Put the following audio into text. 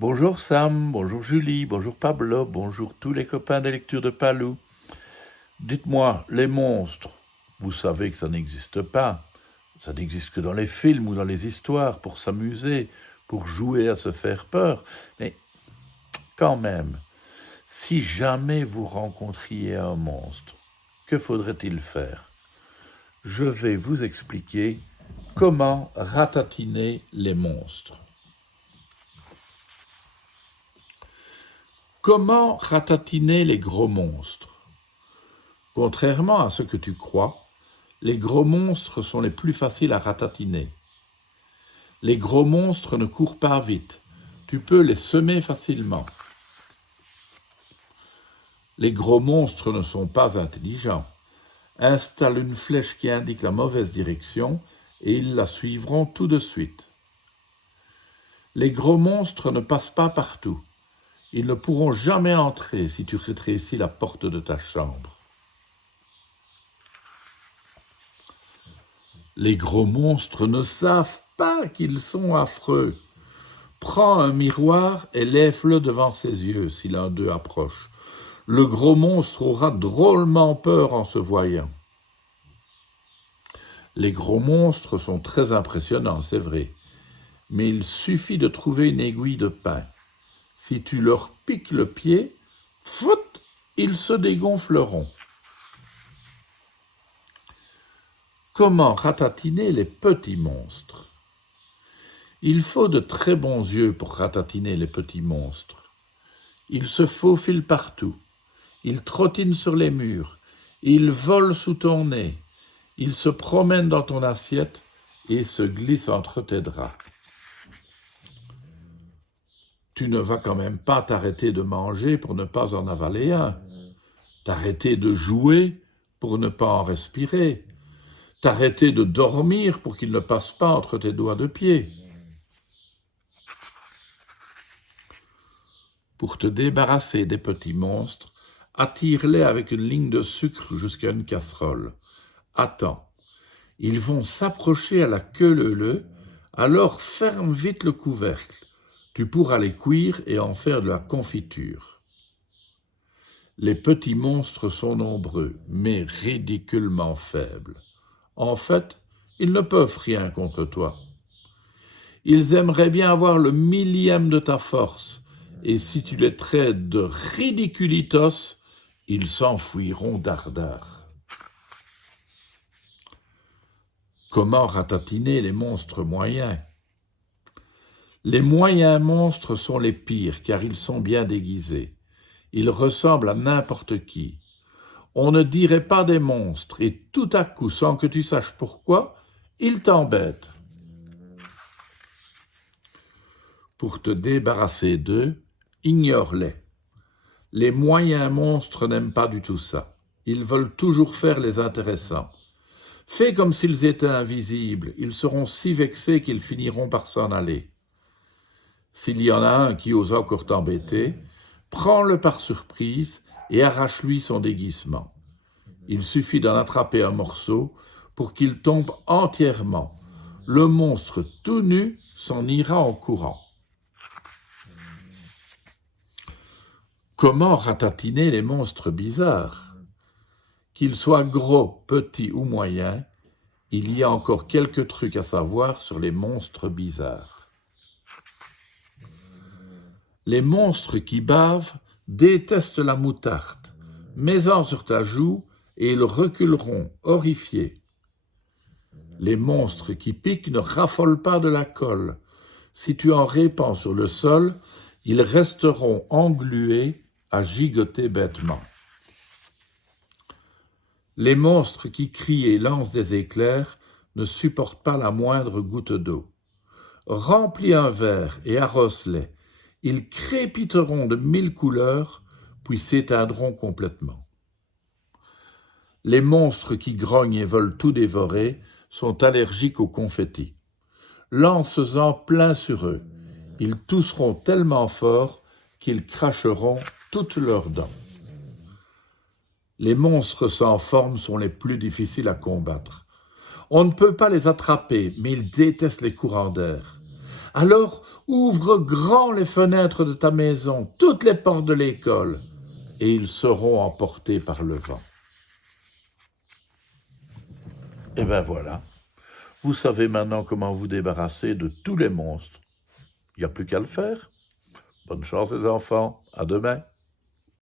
Bonjour Sam, bonjour Julie, bonjour Pablo, bonjour tous les copains des lectures de Palou. Dites-moi, les monstres, vous savez que ça n'existe pas. Ça n'existe que dans les films ou dans les histoires, pour s'amuser, pour jouer à se faire peur. Mais quand même, si jamais vous rencontriez un monstre, que faudrait-il faire? Je vais vous expliquer comment ratatiner les monstres. Comment ratatiner les gros monstres? Contrairement à ce que tu crois, les gros monstres sont les plus faciles à ratatiner. Les gros monstres ne courent pas vite. Tu peux les semer facilement. Les gros monstres ne sont pas intelligents. Installe une flèche qui indique la mauvaise direction et ils la suivront tout de suite. Les gros monstres ne passent pas partout. Ils ne pourront jamais entrer si tu rétrécis la porte de ta chambre. Les gros monstres ne savent pas qu'ils sont affreux. Prends un miroir et lève-le devant ses yeux si l'un d'eux approche. Le gros monstre aura drôlement peur en se voyant. Les gros monstres sont très impressionnants, c'est vrai, mais il suffit de trouver une aiguille de pin. Si tu leur piques le pied, fout, ils se dégonfleront. Comment ratatiner les petits monstres? Il faut de très bons yeux pour ratatiner les petits monstres. Ils se faufilent partout. Ils trottinent sur les murs. Ils volent sous ton nez. Ils se promènent dans ton assiette et se glissent entre tes draps. Tu ne vas quand même pas t'arrêter de manger pour ne pas en avaler un. T'arrêter de jouer pour ne pas en respirer. T'arrêter de dormir pour qu'il ne passe pas entre tes doigts de pied. Pour te débarrasser des petits monstres, attire-les avec une ligne de sucre jusqu'à une casserole. Attends, ils vont s'approcher à la queue leu-leu, alors ferme vite le couvercle. Tu pourras les cuire et en faire de la confiture. Les petits monstres sont nombreux, mais ridiculement faibles. En fait, ils ne peuvent rien contre toi. Ils aimeraient bien avoir le millième de ta force, et si tu les traites de ridiculitos, ils s'enfuiront dardard. Comment ratatiner les monstres moyens? Les moyens monstres sont les pires, car ils sont bien déguisés. Ils ressemblent à n'importe qui. On ne dirait pas des monstres, et tout à coup, sans que tu saches pourquoi, ils t'embêtent. Pour te débarrasser d'eux, ignore-les. Les moyens monstres n'aiment pas du tout ça. Ils veulent toujours faire les intéressants. Fais comme s'ils étaient invisibles, ils seront si vexés qu'ils finiront par s'en aller. S'il y en a un qui ose encore t'embêter, prends-le par surprise et arrache-lui son déguisement. Il suffit d'en attraper un morceau pour qu'il tombe entièrement. Le monstre tout nu s'en ira en courant. Comment ratatiner les monstres bizarres? Qu'ils soient gros, petits ou moyens, il y a encore quelques trucs à savoir sur les monstres bizarres. Les monstres qui bavent détestent la moutarde. Mets-en sur ta joue et ils reculeront, horrifiés. Les monstres qui piquent ne raffolent pas de la colle. Si tu en répands sur le sol, ils resteront englués à gigoter bêtement. Les monstres qui crient et lancent des éclairs ne supportent pas la moindre goutte d'eau. Remplis un verre et arrose-les. Ils crépiteront de 1000 couleurs, puis s'éteindront complètement. Les monstres qui grognent et veulent tout dévorer sont allergiques aux confettis. Lance-en plein sur eux. Ils tousseront tellement fort qu'ils cracheront toutes leurs dents. Les monstres sans forme sont les plus difficiles à combattre. On ne peut pas les attraper, mais ils détestent les courants d'air. Alors ouvre grand les fenêtres de ta maison, toutes les portes de l'école, et ils seront emportés par le vent. Et ben voilà, vous savez maintenant comment vous débarrasser de tous les monstres. Il n'y a plus qu'à le faire. Bonne chance les enfants, à demain.